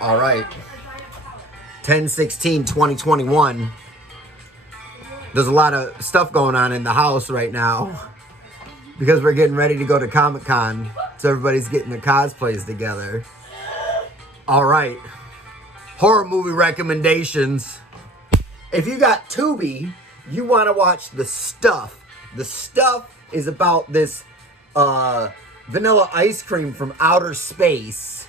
All right. 10/16/2021. There's a lot of stuff going on in the house right now because we're getting ready to go to Comic-Con. So everybody's getting their cosplays together. All right. Horror movie recommendations. If you got Tubi, you want to watch The Stuff. The Stuff is about this vanilla ice cream from outer space,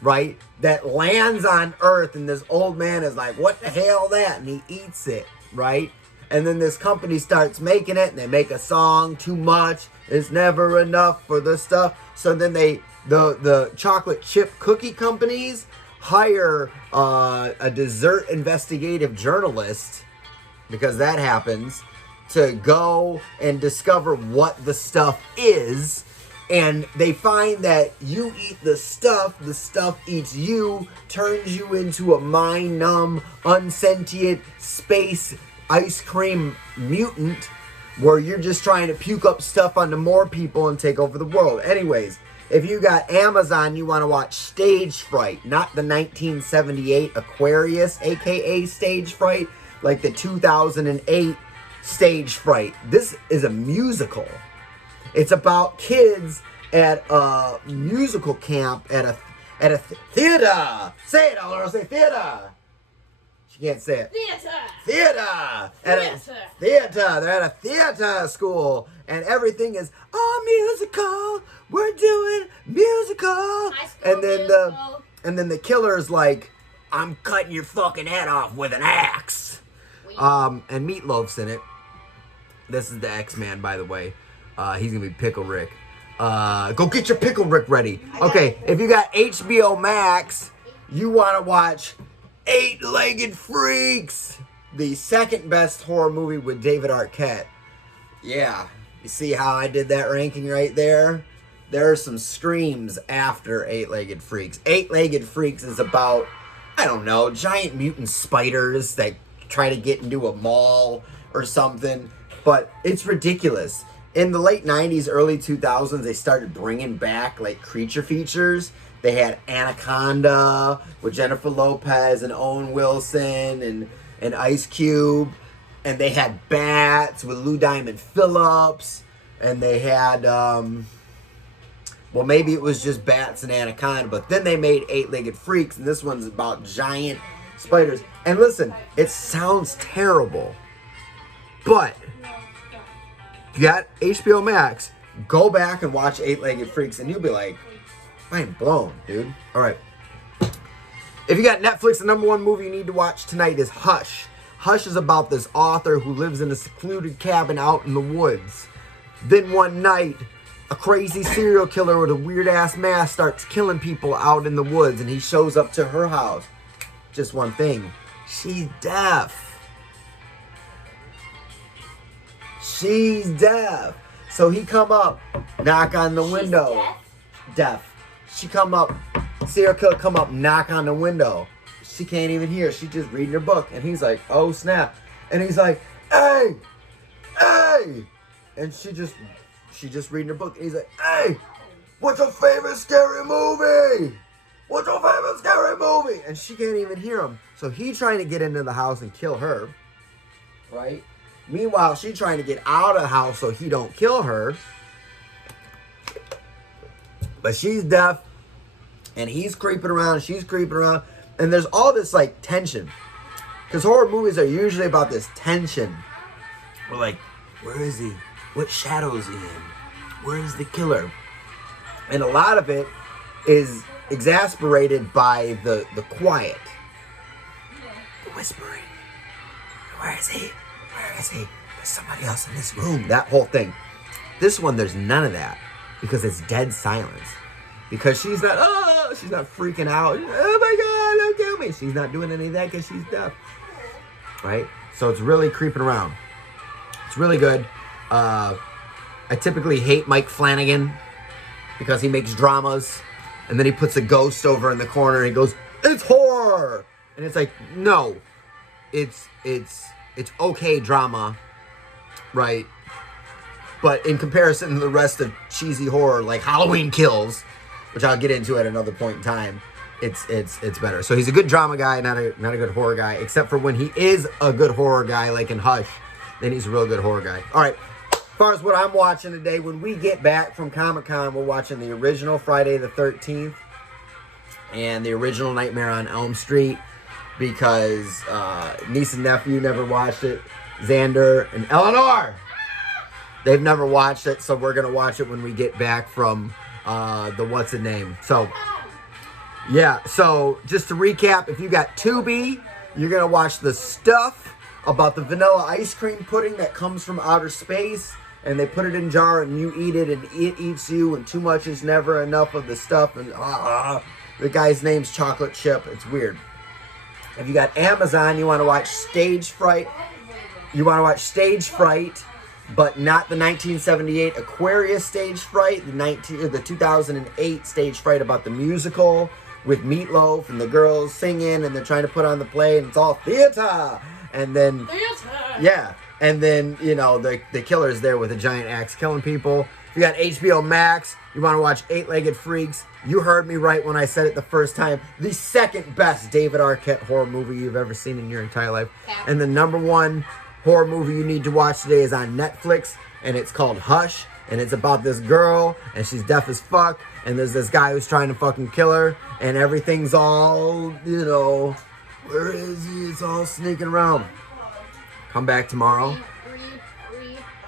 right? That lands on Earth, and this old man is like, what the hell that? And he eats it, right? And then this company starts making it, and they make a song, Too Much is Never Enough for the Stuff. So then the chocolate chip cookie companies hire a dessert investigative journalist, because that happens, to go and discover what the stuff is. And they find that you eat the stuff eats you, turns you into a mind-numb, unsentient space ice cream mutant, where you're just trying to puke up stuff onto more people and take over the world. Anyways, if you got Amazon, you want to watch Stage Fright, not the 1978 Aquarius, aka Stage Fright, like the 2008 Stage Fright. This is a musical. It's about kids at a musical camp at a theater. Say it, Laura. Say theater. She can't say it. Theater. Theater. They're at a theater school, and everything is a musical. We're doing musical. And then the killer's like, I'm cutting your fucking head off with an axe. And Meatloaf's in it. This is the X-Man, by the way. He's gonna be Pickle Rick. Go get your Pickle Rick ready. Okay, if you got HBO Max, you want to watch Eight-Legged Freaks, the second best horror movie with David Arquette. Yeah, you see how I did that ranking right there? There are some screams after Eight-Legged Freaks. Eight-Legged Freaks is about, I don't know, giant mutant spiders that try to get into a mall or something, but it's ridiculous. In the late 90s, early 2000s, they started bringing back, like, creature features. They had Anaconda with Jennifer Lopez and Owen Wilson and Ice Cube. And they had Bats with Lou Diamond Phillips. And they had, well, maybe it was just Bats and Anaconda. But then they made Eight-Legged Freaks, and this one's about giant spiders. And listen, it sounds terrible, but you got HBO Max, go back and watch Eight-Legged Freaks, and you'll be like, mind blown, dude. All right. If you got Netflix, the number one movie you need to watch tonight is Hush. Hush is about this author who lives in a secluded cabin out in the woods. Then one night, a crazy serial killer with a weird-ass mask starts killing people out in the woods, and he shows up to her house. Just one thing. She's deaf. She's deaf. So he come up, knock on the window. Deaf. She come up, serial killer come up, knock on the window. She can't even hear. She's just reading her book. And he's like, oh snap. And he's like, hey, hey. And she just reading her book. And he's like, hey, what's your favorite scary movie? What's your favorite scary movie? And she can't even hear him. So he's trying to get into the house and kill her, right? Meanwhile, she's trying to get out of the house so he don't kill her. But she's deaf, and he's creeping around, she's creeping around, and there's all this, like, tension. Because horror movies are usually about this tension. We're like, where is he? What shadow is he in? Where is the killer? And a lot of it is exasperated by the quiet. The whispering. Where is he? Where is he? There's somebody else in this room. That whole thing. This one, there's none of that. Because it's dead silence. Because she's not freaking out. Oh my God, don't kill me. She's not doing any of that because she's deaf. Right? So it's really creeping around. It's really good. I typically hate Mike Flanagan because he makes dramas. And then he puts a ghost over in the corner and he goes, it's horror. And it's like, no. It's okay drama, right? But in comparison to the rest of cheesy horror, like Halloween Kills, which I'll get into at another point in time, it's better. So he's a good drama guy, not a good horror guy, except for when he is a good horror guy, like in Hush, then he's a real good horror guy. All right, as far as what I'm watching today, when we get back from Comic-Con, we're watching the original Friday the 13th and the original Nightmare on Elm Street because niece and nephew never watched it. Xander and Eleanor, they've never watched it, so we're gonna watch it when we get back from the what's it name. So yeah, so just to recap, if you got Tubi, you're gonna watch the stuff about the vanilla ice cream pudding that comes from outer space, and they put it in a jar and you eat it and it eats you, and too much is never enough of the stuff, and the guy's name's Chocolate Chip. It's weird. If you got Amazon, you want to watch Stage Fright. You want to watch Stage Fright, but not the 1978 Aquarius Stage Fright, the 2008 Stage Fright about the musical with Meatloaf and the girls singing and they're trying to put on the play and it's all theater. And then, yeah, and then, you know, the killer's there with a giant axe killing people. If you got HBO Max, you want to watch Eight-Legged Freaks. You heard me right when I said it the first time. The second best David Arquette horror movie you've ever seen in your entire life. And the number one horror movie you need to watch today is on Netflix, and it's called Hush, and it's about this girl, and she's deaf as fuck, and there's this guy who's trying to fucking kill her, and everything's all, you know, where is he? It's all sneaking around. Come back tomorrow.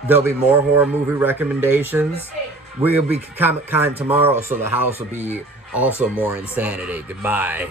There'll be more horror movie recommendations. We'll be Comic-Con tomorrow, so the house will be also more insanity. Goodbye.